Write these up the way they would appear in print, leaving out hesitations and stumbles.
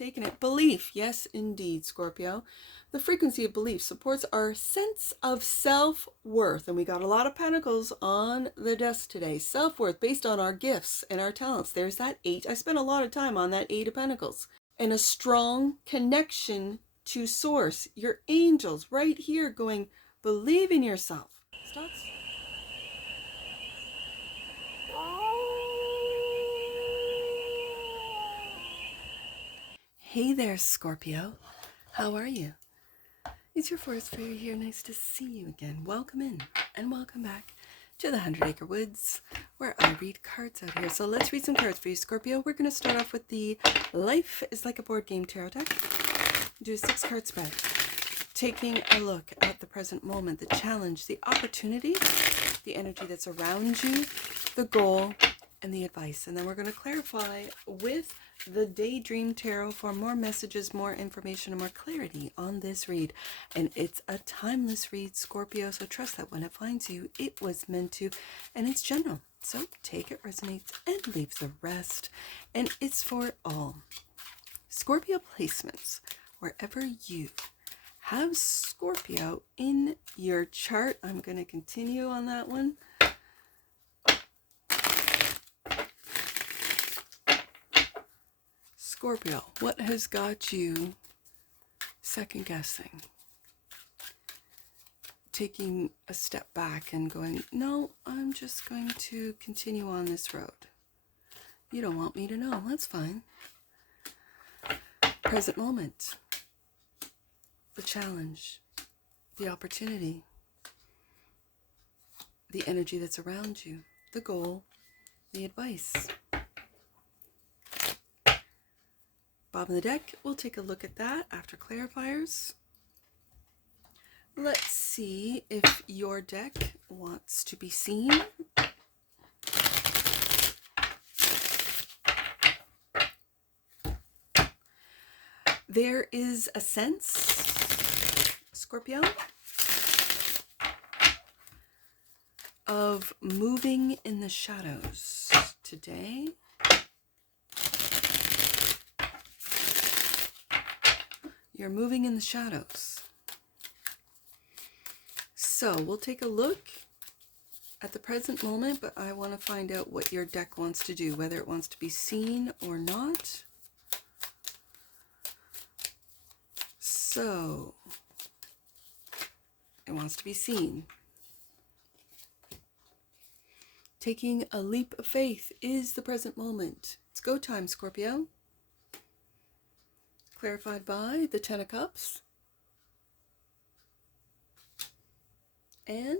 taking it. Belief. Yes, indeed, Scorpio. The frequency of belief supports our sense of self-worth. And we got a lot of pentacles on the desk today. Self-worth based on our gifts and our talents. There's that 8. I spent a lot of time on that 8 of Pentacles. And a strong connection to source. Your angels right here going, believe in yourself. Stop. Hey there, Scorpio. How are you? It's your forest fairy here. Nice to see you again. Welcome in and welcome back to the 100 Acre Woods, where I read cards out here. So let's read some cards for you, Scorpio. We're going to start off with the Life is Like a Board Game tarot deck. Do a 6-card spread, taking a look at the present moment, the challenge, the opportunity, the energy that's around you, the goal, and the advice. And then we're going to clarify with the Daydream Tarot for more messages, more information, and more clarity on this read. And it's a timeless read, Scorpio, so trust that when it finds you, it was meant to, and it's general. So take it, resonates, and leave the rest. And it's for all. Scorpio placements, wherever you have Scorpio in your chart. I'm going to continue on that one. Scorpio, what has got you second guessing? Taking a step back and going, no, I'm just going to continue on this road. You don't want me to know, that's fine. Present moment, the challenge, the opportunity, the energy that's around you, the goal, the advice. Bottom of the deck, we'll take a look at that after clarifiers. Let's see if your deck wants to be seen. There is a sense, Scorpio, of moving in the shadows today. You're moving in the shadows. So we'll take a look at the present moment, but I want to find out what your deck wants to do, whether it wants to be seen or not. So it wants to be seen. Taking a leap of faith is the present moment. It's go time, Scorpio. Clarified by the 10 of Cups and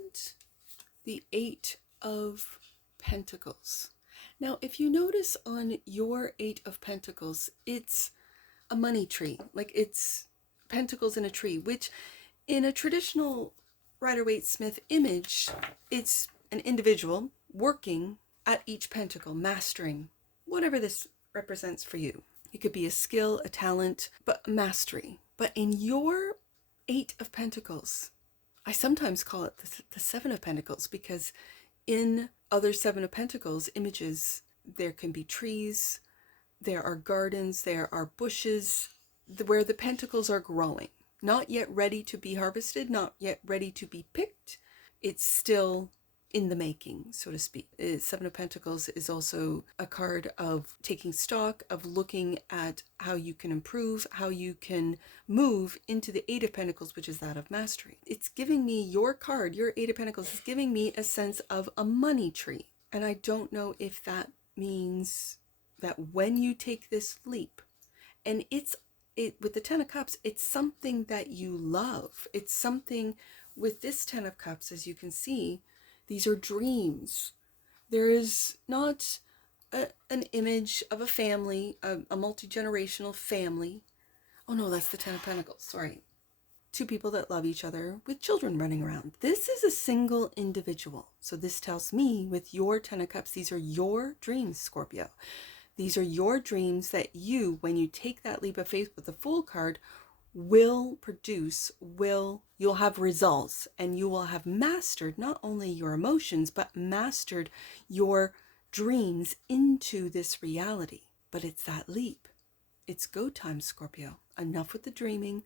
the 8 of Pentacles. Now, if you notice on your 8 of Pentacles, it's a money tree, like it's pentacles in a tree, which in a traditional Rider-Waite-Smith image, it's an individual working at each pentacle, mastering whatever this represents for you. It could be a skill, a talent, but mastery. But in your 8 of Pentacles, I sometimes call it the 7 of Pentacles, because in other 7 of Pentacles images, there can be trees, there are gardens, there are bushes, where the pentacles are growing. Not yet ready to be harvested, not yet ready to be picked. It's still in the making, so to speak. 7 of Pentacles is also a card of taking stock, of looking at how you can improve, how you can move into the 8 of Pentacles, which is that of mastery. It's giving me, your card, your 8 of Pentacles is giving me a sense of a money tree. And I don't know if that means that when you take this leap, and with the 10 of Cups, it's something that you love. It's something with this 10 of Cups, as you can see, these are dreams. There is not an image of a family, a multi-generational family. Oh no, that's the 10 of Pentacles, sorry. 2 people that love each other with children running around. This is a single individual. So this tells me with your 10 of Cups, these are your dreams, Scorpio. These are your dreams that you, when you take that leap of faith with the Fool card, will produce, you'll have results, and you will have mastered not only your emotions, but mastered your dreams into this reality. But it's that leap. It's go time, Scorpio. Enough with the dreaming,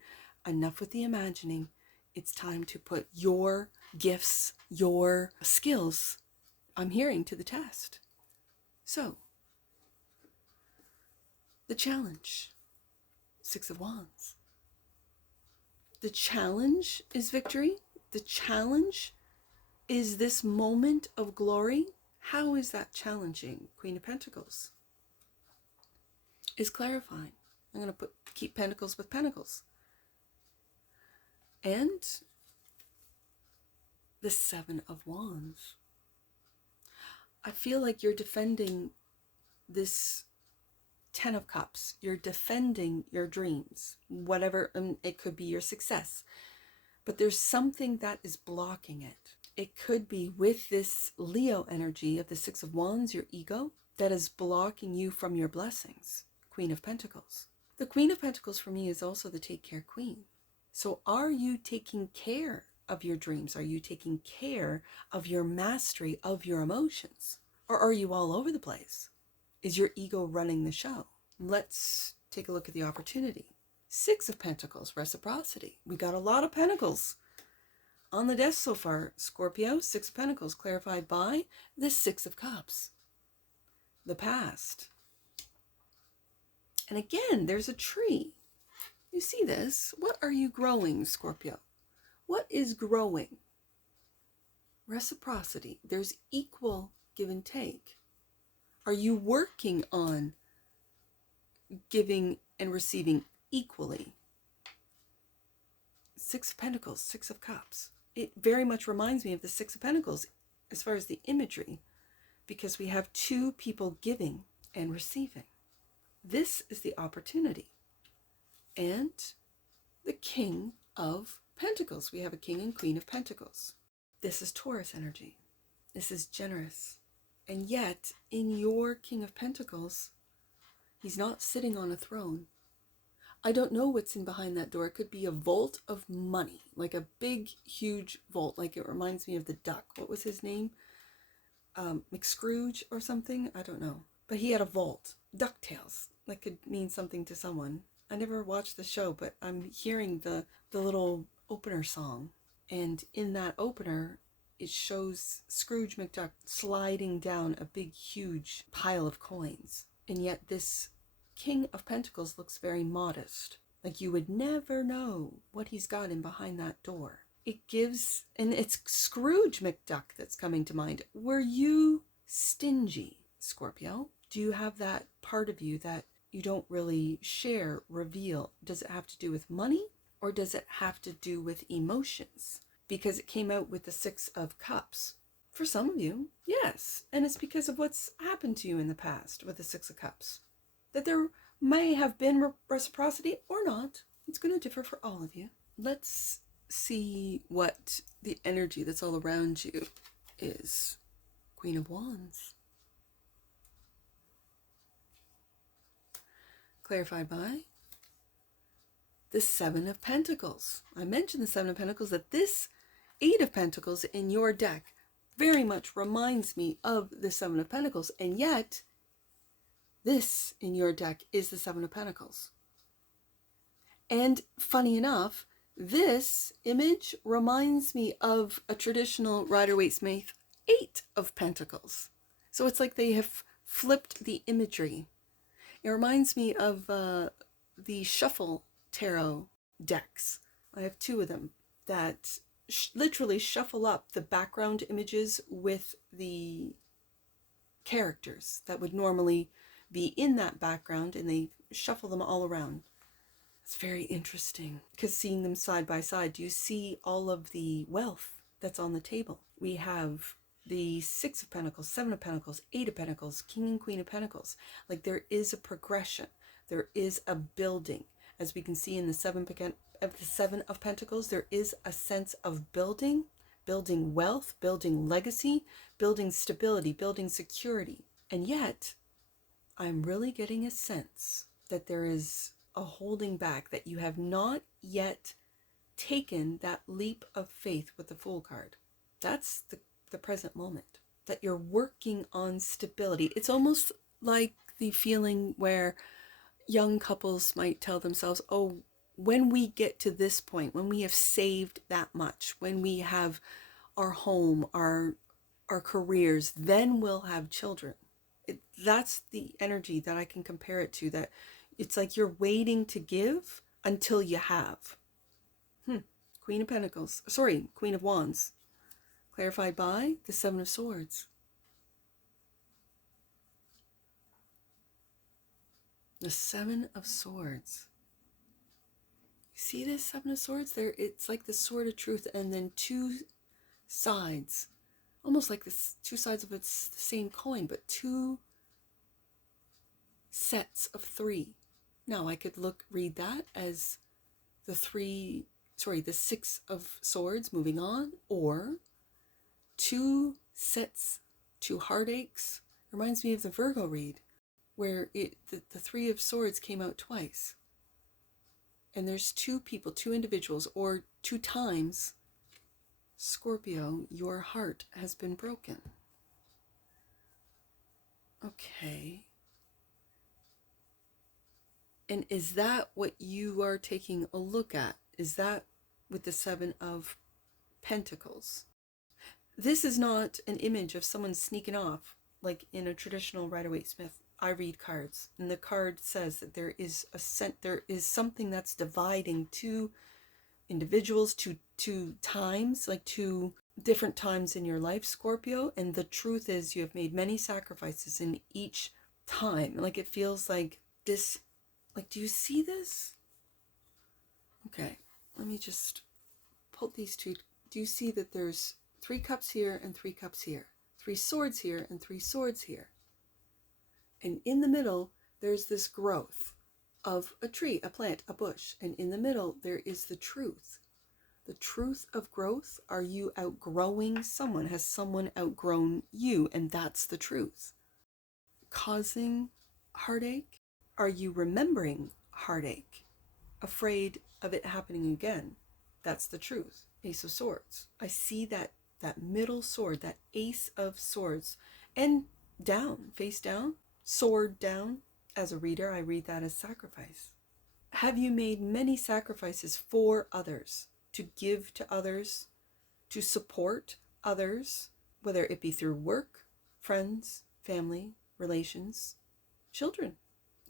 enough with the imagining. It's time to put your gifts, your skills, I'm hearing, to the test. So, the challenge, Six of Wands. The challenge is victory. The challenge is this moment of glory. How is that challenging? Queen of Pentacles is clarifying. I'm going to keep Pentacles with Pentacles. And the Seven of Wands. I feel like you're defending this Ten of Cups. You're defending your dreams, whatever, it could be your success. But there's something that is blocking it. It could be with this Leo energy of the Six of Wands, your ego, that is blocking you from your blessings. Queen of Pentacles. The Queen of Pentacles for me is also the take care queen. So are you taking care of your dreams? Are you taking care of your mastery of your emotions? Or are you all over the place? Is your ego running the show? Let's take a look at the opportunity. Six of Pentacles, reciprocity. We got a lot of pentacles on the desk so far. Scorpio, Six of Pentacles, clarified by the Six of Cups. The past. And again, there's a tree. You see this? What are you growing, Scorpio? What is growing? Reciprocity. There's equal give and take. Are you working on giving and receiving equally? Six of Pentacles, Six of Cups. It very much reminds me of the Six of Pentacles as far as the imagery, because we have two people giving and receiving. This is the opportunity. And the King of Pentacles. We have a King and Queen of Pentacles. This is Taurus energy. This is generous. And yet, in your King of Pentacles, he's not sitting on a throne. I don't know what's in behind that door. It could be a vault of money, like a big, huge vault. Like it reminds me of the duck. What was his name? McScrooge or something? I don't know. But he had a vault. DuckTales. That could mean something to someone. I never watched the show, but I'm hearing the little opener song. And in that opener, it shows Scrooge McDuck sliding down a big, huge pile of coins. And yet this King of Pentacles looks very modest. Like you would never know what he's got in behind that door. It gives, and it's Scrooge McDuck that's coming to mind. Were you stingy, Scorpio? Do you have that part of you that you don't really share, reveal? Does it have to do with money, or does it have to do with emotions? Because it came out with the Six of Cups. For some of you, yes. And it's because of what's happened to you in the past with the Six of Cups. That there may have been reciprocity or not. It's going to differ for all of you. Let's see what the energy that's all around you is. Queen of Wands. Clarified by the Seven of Pentacles. I mentioned the Seven of Pentacles, that this Eight of Pentacles in your deck very much reminds me of the Seven of Pentacles, and yet this in your deck is the Seven of Pentacles. And funny enough, this image reminds me of a traditional Rider-Waite-Smith Eight of Pentacles. So it's like they have flipped the imagery. It reminds me of the Shuffle Tarot decks. I have two of them that literally shuffle up the background images with the characters that would normally be in that background, and they shuffle them all around. It's very interesting because seeing them side by side, do you see all of the wealth that's on the table? We have the Six of Pentacles, Seven of Pentacles, Eight of Pentacles, King and Queen of Pentacles. Like there is a progression. There is a building. As we can see in the Seven of Pentacles, there is a sense of building wealth, building legacy, building stability, building security. And yet, I'm really getting a sense that there is a holding back, that you have not yet taken that leap of faith with the Fool card. That's the present moment, that you're working on stability. It's almost like the feeling where young couples might tell themselves, oh, when we get to this point, when we have saved that much, when we have our home, our careers, then we'll have children. That's the energy that I can compare it to, that it's like you're waiting to give until you have. Queen of Pentacles, sorry, Queen of Wands, clarified by the Seven of Swords. The Seven of Swords. You see this Seven of Swords? There, it's like the sword of truth, and then two sides, almost like this, two sides of it's the same coin, but two sets of three. Now I could read that as the Six of Swords moving on, or two sets, two heartaches. Reminds me of the Virgo read, where the Three of Swords came out twice. And there's two people, two individuals, or two times, Scorpio, your heart has been broken. Okay. And is that what you are taking a look at? Is that with the Seven of Pentacles? This is not an image of someone sneaking off, like in a traditional Rider-Waite-Smith. I read cards, and the card says that there is something that's dividing two individuals, two times, like two different times in your life, Scorpio. And the truth is, you have made many sacrifices in each time. Like, it feels like this. Like, do you see this? Okay, let me just pull these two. Do you see that there's 3 cups here and 3 cups here? 3 swords here and 3 swords here. And in the middle, there's this growth of a tree, a plant, a bush. And in the middle, there is the truth. The truth of growth. Are you outgrowing someone? Has someone outgrown you? And that's the truth. Causing heartache? Are you remembering heartache? Afraid of it happening again? That's the truth. Ace of Swords. I see that middle sword, that Ace of Swords. And down, face down, sword down. As a reader, I read that as sacrifice. Have you made many sacrifices for others? To give to others? To support others? Whether it be through work, friends, family, relations, children.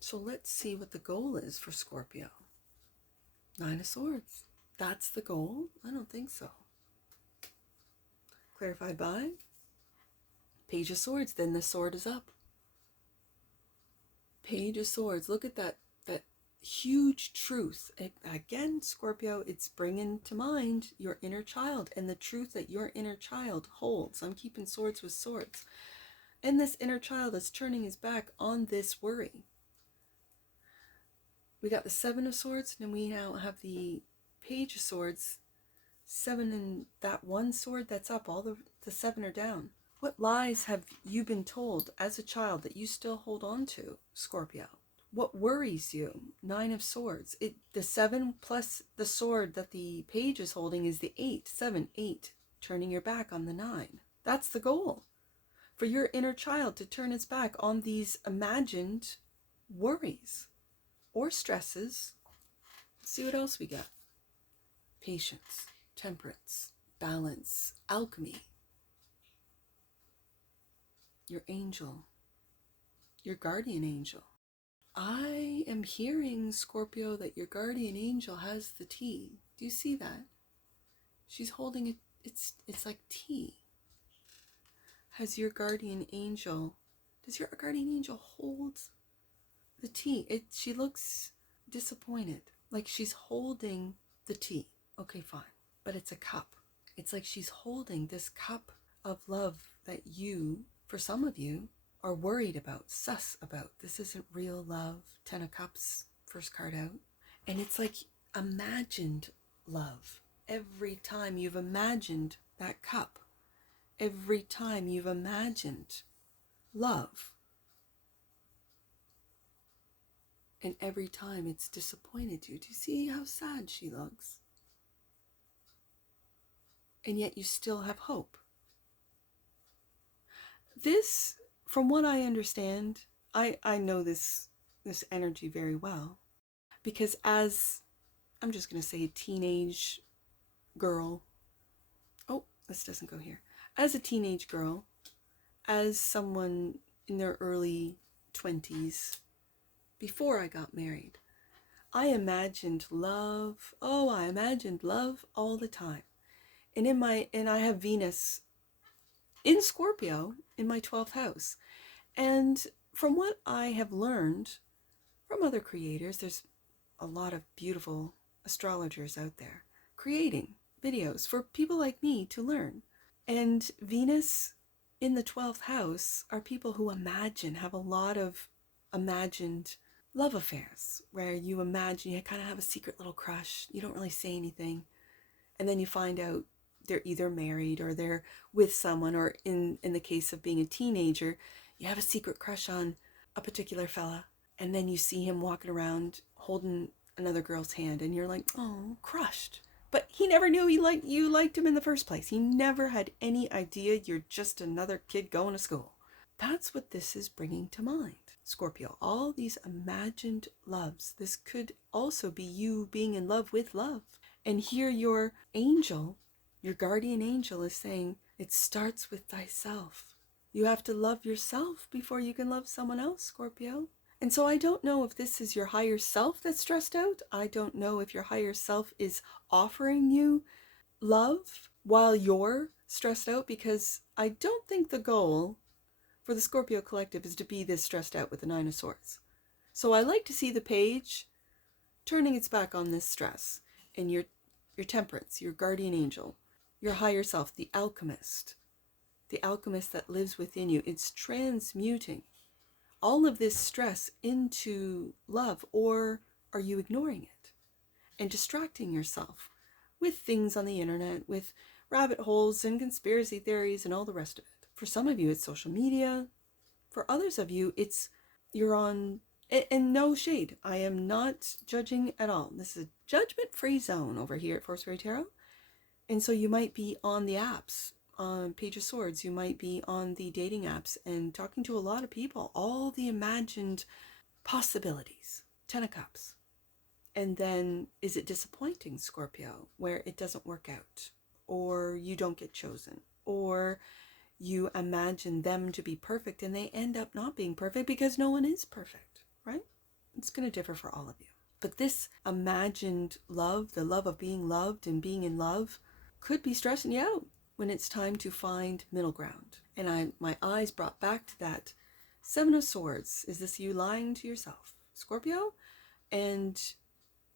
So let's see what the goal is for Scorpio. 9 of Swords. That's the goal? I don't think so. Clarified by Page of Swords. Then the sword is up. Page of Swords. Look at that huge truth. Again, Scorpio, it's bringing to mind your inner child and the truth that your inner child holds. I'm keeping swords with swords. And this inner child is turning his back on this worry. We got the 7 of Swords, and we now have the Page of Swords. 7, and that one sword that's up, all the 7 are down. What lies have you been told as a child that you still hold on to, Scorpio? What worries you? 9 of Swords. The 7 plus the sword that the Page is holding is the 8. 7, 8. Turning your back on the 9. That's the goal. For your inner child to turn its back on these imagined worries or stresses. Let's see what else we got. Patience, temperance, balance, alchemy. Your angel, your guardian angel. I am hearing, Scorpio, that your guardian angel has the tea. Do you see that? She's holding it. It's like tea. Has your guardian angel, does your guardian angel hold the tea? She looks disappointed, like she's holding the tea. Okay, fine, but it's a cup. It's like she's holding this cup of love that you, for some of you, are worried about, sus about. This isn't real love. 10 of Cups, first card out. And it's like imagined love. Every time you've imagined that cup, every time you've imagined love, and every time it's disappointed you. Do you see how sad she looks? And yet you still have hope. This, from what I understand, I know this this energy very well. Because as, I'm just going to say, a teenage girl. Oh, this doesn't go here. As a teenage girl, as someone in their early 20s, before I got married, I imagined love. Oh, I imagined love all the time. And I have Venus in Scorpio in my 12th house. And from what I have learned from other creators, there's a lot of beautiful astrologers out there creating videos for people like me to learn. And Venus in the 12th house are people who have a lot of imagined love affairs, where you imagine you kind of have a secret little crush. You don't really say anything. And then you find out they're either married or they're with someone, or in the case of being a teenager, you have a secret crush on a particular fella. And then you see him walking around holding another girl's hand and you're like, oh, crushed. But he never knew you liked him in the first place. He never had any idea you're just another kid going to school. That's what this is bringing to mind, Scorpio. All these imagined loves. This could also be you being in love with love. And here your angel, your guardian angel, is saying, it starts with thyself. You have to love yourself before you can love someone else, Scorpio. And so I don't know if this is your higher self that's stressed out. I don't know if your higher self is offering you love while you're stressed out, because I don't think the goal for the Scorpio collective is to be this stressed out with the Nine of Swords. So I like to see the page turning its back on this stress, and your temperance, your guardian angel, your higher self, the alchemist that lives within you. It's transmuting all of this stress into love, or are you ignoring it and distracting yourself with things on the internet, with rabbit holes and conspiracy theories and all the rest of it? For some of you, it's social media. For others of you, it's you're on, and no shade. I am not judging at all. This is a judgment-free zone over here at Force Fairy Tarot. And so you might be on the apps, on Page of Swords, you might be on the dating apps and talking to a lot of people, all the imagined possibilities. Ten of Cups. And then is it disappointing, Scorpio, where it doesn't work out, or you don't get chosen, or you imagine them to be perfect and they end up not being perfect because no one is perfect, right? It's going to differ for all of you. But this imagined love, the love of being loved and being in love, could be stressing you out when it's time to find middle ground. And my eyes brought back to that Seven of Swords. Is this you lying to yourself, Scorpio? And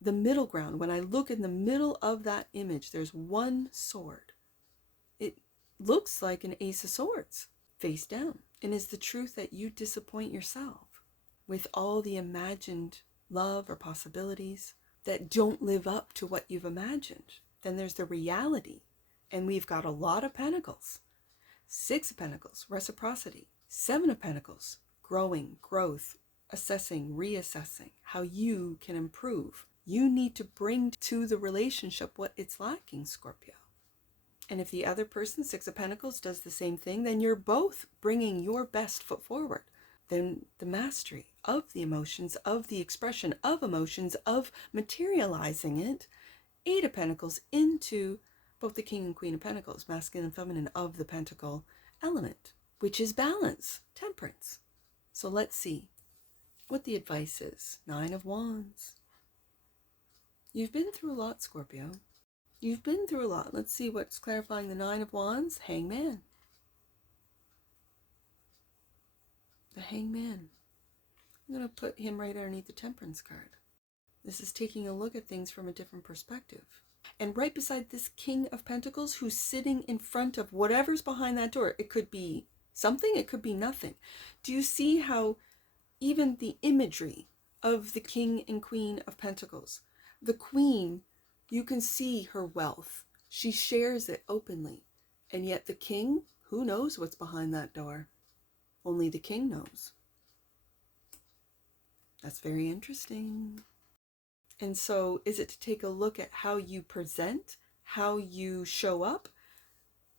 the middle ground, when I look in the middle of that image, there's one sword. It looks like an Ace of Swords, face down. And is the truth that you disappoint yourself with all the imagined love or possibilities that don't live up to what you've imagined? Then there's the reality. And we've got a lot of pentacles. Six of Pentacles, reciprocity. Seven of Pentacles, growing, growth, assessing, reassessing, how you can improve. You need to bring to the relationship what it's lacking, Scorpio. And if the other person, Six of Pentacles, does the same thing, then you're both bringing your best foot forward. Then the mastery of the emotions, of the expression of emotions, of materializing it, Eight of Pentacles into both the King and Queen of Pentacles, masculine and feminine of the Pentacle element, which is balance, temperance. So let's see what the advice is. Nine of Wands. You've been through a lot, Scorpio. You've been through a lot. Let's see what's clarifying the Nine of Wands. Hangman. The Hangman. I'm going to put him right underneath the Temperance card. This is taking a look at things from a different perspective. And right beside this King of Pentacles, who's sitting in front of whatever's behind that door, it could be something, it could be nothing. Do you see how even the imagery of the King and Queen of Pentacles, the Queen, you can see her wealth. She shares it openly. And yet the King, who knows what's behind that door? Only the King knows. That's very interesting. And so is it to take a look at how you present, how you show up,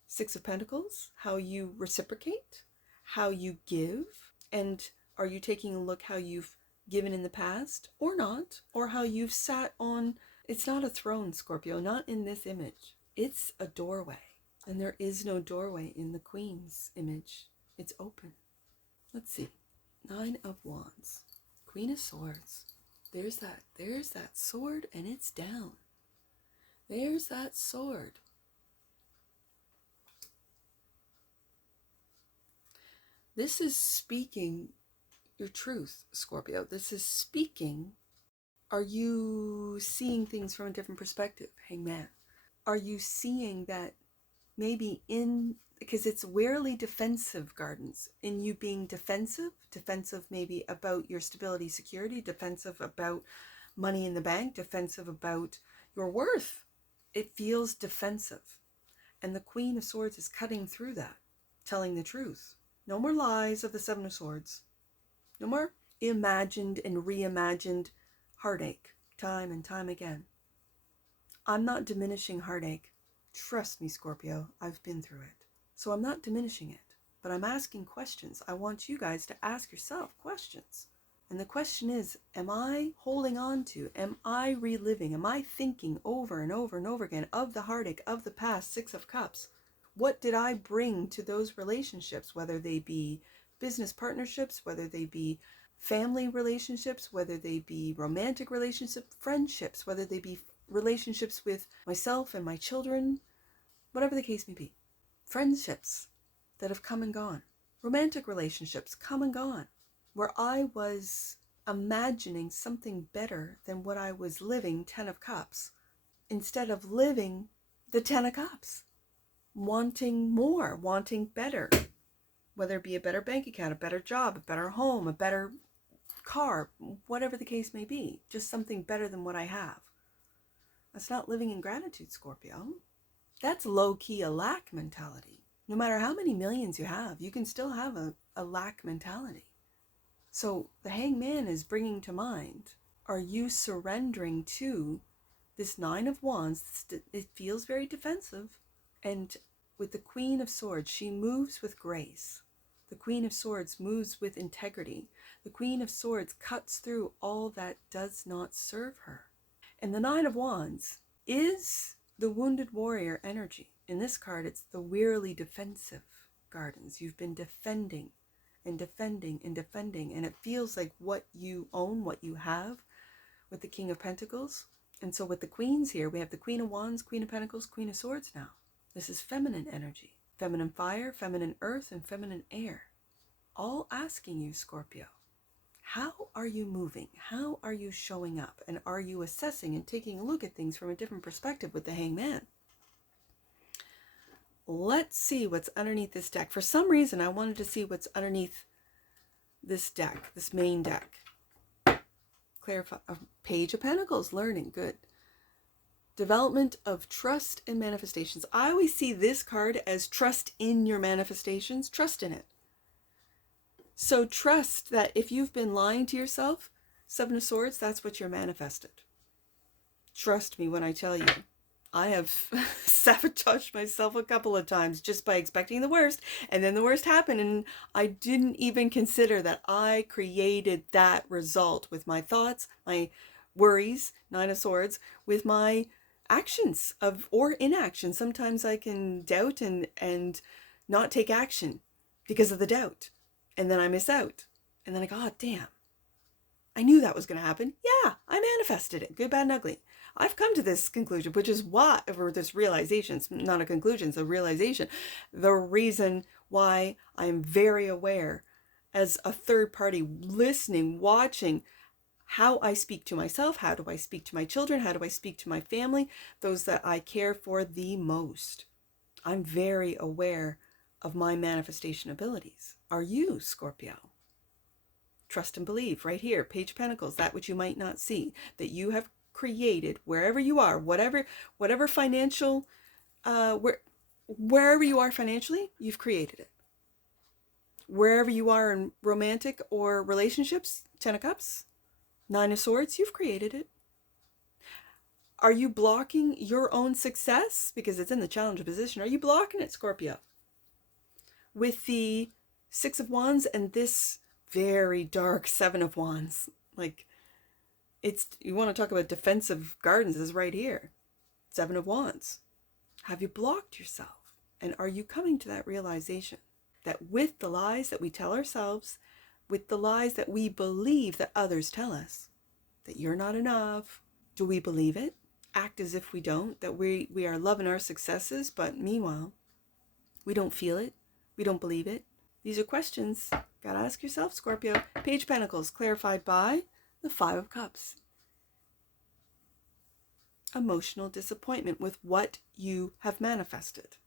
Six of Pentacles, how you reciprocate, how you give, and are you taking a look how you've given in the past or not, or how you've sat on, it's not a throne, Scorpio, not in this image. It's a doorway, and there is no doorway in the Queen's image. It's open. Let's see. 9 of Wands, Queen of Swords. There's that sword, and it's down. There's that sword. This is speaking your truth, Scorpio. This is speaking. Are you seeing things from a different perspective, Hangman? Are you seeing that maybe because it's warily defensive, Gardens, in you being defensive maybe about your stability, security, defensive about money in the bank, defensive about your worth. It feels defensive. And the Queen of Swords is cutting through that, telling the truth. No more lies of the 7 of Swords. No more imagined and reimagined heartache, time and time again. I'm not diminishing heartache. Trust me, Scorpio, I've been through it. So I'm not diminishing it, but I'm asking questions. I want you guys to ask yourself questions. And the question is, am I holding on to, am I reliving, am I thinking over and over and over again of the heartache of the past 6 of Cups? What did I bring to those relationships, whether they be business partnerships, whether they be family relationships, whether they be romantic relationships, friendships, whether they be relationships with myself and my children, whatever the case may be. Friendships that have come and gone. Romantic relationships come and gone, where I was imagining something better than what I was living, 10 of Cups, instead of living the 10 of Cups. Wanting more, wanting better, whether it be a better bank account, a better job, a better home, a better car, whatever the case may be, just something better than what I have. That's not living in gratitude, Scorpio. That's low-key a lack mentality. No matter how many millions you have, you can still have a lack mentality. So the Hangman is bringing to mind, are you surrendering to this 9 of Wands? It feels very defensive. And with the Queen of Swords, she moves with grace. The Queen of Swords moves with integrity. The Queen of Swords cuts through all that does not serve her. And the 9 of Wands is the wounded warrior energy. In this card, it's the wearily defensive, Gardens. You've been defending and defending and defending, and it feels like what you own, what you have, with the King of Pentacles. And so with the Queens here, we have the Queen of Wands, Queen of Pentacles, Queen of Swords now. This is feminine energy, feminine fire, feminine earth, and feminine air. All asking you, Scorpio, how are you moving? How are you showing up? And are you assessing and taking a look at things from a different perspective with the Hangman? Let's see what's underneath this deck. For some reason, I wanted to see what's underneath this deck, this main deck. Clarify, Page of Pentacles, learning, good. Development of trust and manifestations. I always see this card as trust in your manifestations, trust in it. So trust that if you've been lying to yourself, 7 of Swords, that's what you're manifested. Trust me when I tell you, I have sabotaged myself a couple of times just by expecting the worst, and then the worst happened, and I didn't even consider that I created that result with my thoughts, my worries, 9 of Swords, with my actions or inaction. Sometimes I can doubt and not take action because of the doubt, and then I miss out, and then I go, oh damn, I knew that was going to happen. Yeah, I manifested it, good, bad, and ugly. I've come to this conclusion, which is why, or this realization, it's not a conclusion, it's a realization. The reason why I'm very aware as a third party, listening, watching, how I speak to myself, how do I speak to my children, how do I speak to my family, those that I care for the most. I'm very aware of my manifestation abilities. Are you, Scorpio? Trust and believe, right here, Page of Pentacles, that which you might not see, that you have created wherever you are, whatever financial, wherever you are financially, you've created it. Wherever you are in romantic or relationships, 10 of Cups, 9 of Swords, you've created it. Are you blocking your own success? Because it's in the challenge position. Are you blocking it, Scorpio? With the 6 of Wands and this very dark 7 of Wands. Like, you want to talk about defensive gardens, is right here. Seven of Wands. Have you blocked yourself? And are you coming to that realization that with the lies that we tell ourselves, with the lies that we believe that others tell us, that you're not enough, do we believe it? Act as if we don't, that we are loving our successes, but meanwhile, we don't feel it, we don't believe it. These are questions. Gotta ask yourself, Scorpio. Page of Pentacles, clarified by the Five of Cups. Emotional disappointment with what you have manifested.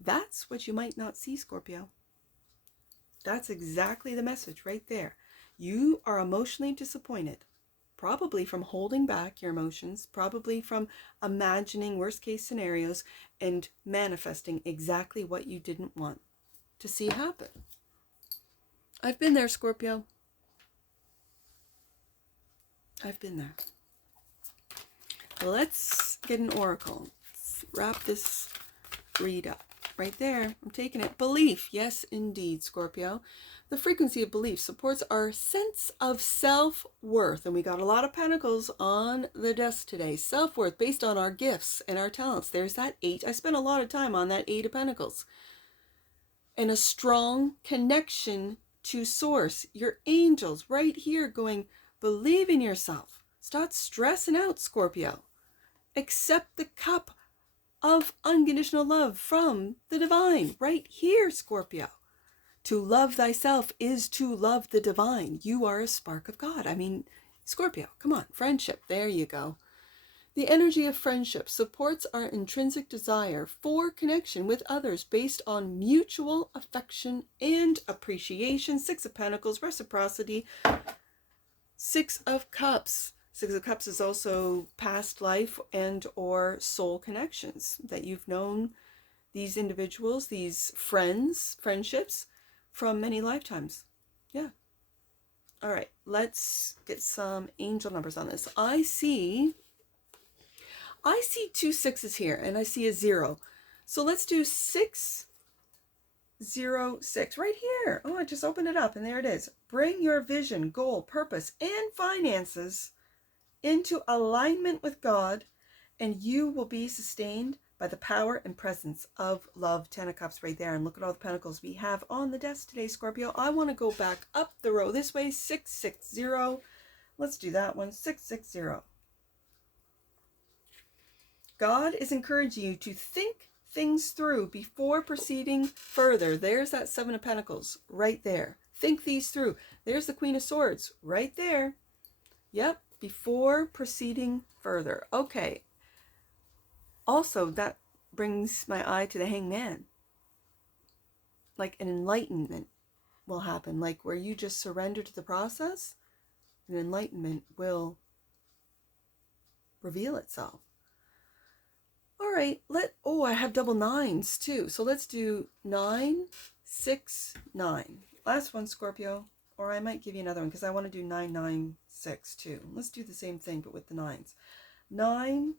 That's what you might not see, Scorpio. That's exactly the message right there. You are emotionally disappointed, probably from holding back your emotions, probably from imagining worst case scenarios and manifesting exactly what you didn't want to see happen. I've been there, Scorpio. I've been there. Let's get an oracle. Let's wrap this read up. Right there, I'm taking it. Belief. Yes, indeed, Scorpio. The frequency of belief supports our sense of self-worth. And we got a lot of pentacles on the desk today. Self-worth based on our gifts and our talents. There's that 8. I spent a lot of time on that 8 of Pentacles. And a strong connection to source. Your angels right here going, believe in yourself. Stop stressing out, Scorpio. Accept the cup of unconditional love from the divine right here, Scorpio. To love thyself is to love the divine. You are a spark of God. I mean, Scorpio, come on, friendship. There you go. The energy of friendship supports our intrinsic desire for connection with others based on mutual affection and appreciation. 6 of Pentacles, reciprocity. 6 of Cups. 6 of Cups is also past life and or soul connections, that you've known these individuals, these friendships from many lifetimes. Yeah. All right, let's get some angel numbers on this. I see 2 6s here, and I see a 0. So let's do 6, 0, 6 right here. Oh, I just opened it up and there it is. Bring your vision, goal, purpose, and finances into alignment with God, and you will be sustained by the power and presence of love. 10 of Cups right there. And look at all the pentacles we have on the desk today, Scorpio. I want to go back up the row this way. 660. Let's do that one. 660. God is encouraging you to think things through before proceeding further. There's that 7 of Pentacles right there. Think these through. There's the Queen of Swords right there. Yep. Before proceeding further. Okay. Also, that brings my eye to the Hangman. Like an enlightenment will happen. Like where you just surrender to the process, an enlightenment will reveal itself. All right. I have double 9s too. So let's do 9, 6, 9. Last one, Scorpio. Or I might give you another one because I want to do 9, 9, 6 too. Let's do the same thing but with the 9s. 9,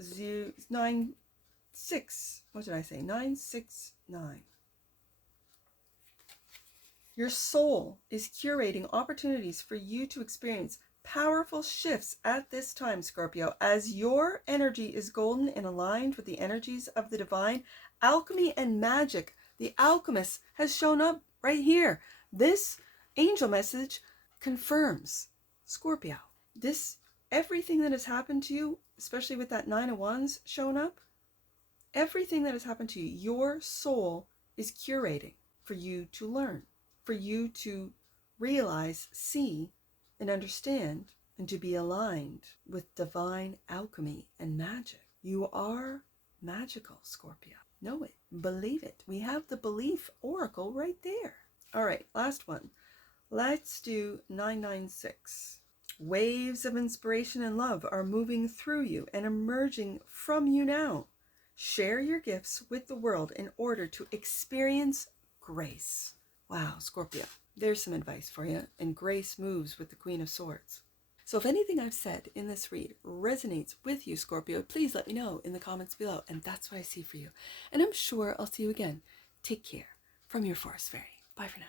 0, 9, 6. What did I say? 9, 6, 9. Your soul is curating opportunities for you to experience powerful shifts at this time, Scorpio. As your energy is golden and aligned with the energies of the divine, alchemy and magic, the alchemist has shown up right here. This angel message confirms, Scorpio, everything that has happened to you, especially with that 9 of Wands showing up, everything that has happened to you, your soul is curating for you to learn, for you to realize, see, and understand, and to be aligned with divine alchemy and magic. You are magical, Scorpio. Know it. Believe it. We have the belief oracle right there. All right, last one. Let's do 996. Waves of inspiration and love are moving through you and emerging from you now. Share your gifts with the world in order to experience grace. Wow, Scorpio, there's some advice for you. And grace moves with the Queen of Swords. So if anything I've said in this read resonates with you, Scorpio, please let me know in the comments below. And that's what I see for you. And I'm sure I'll see you again. Take care from your Forest Fairy. Bye for now.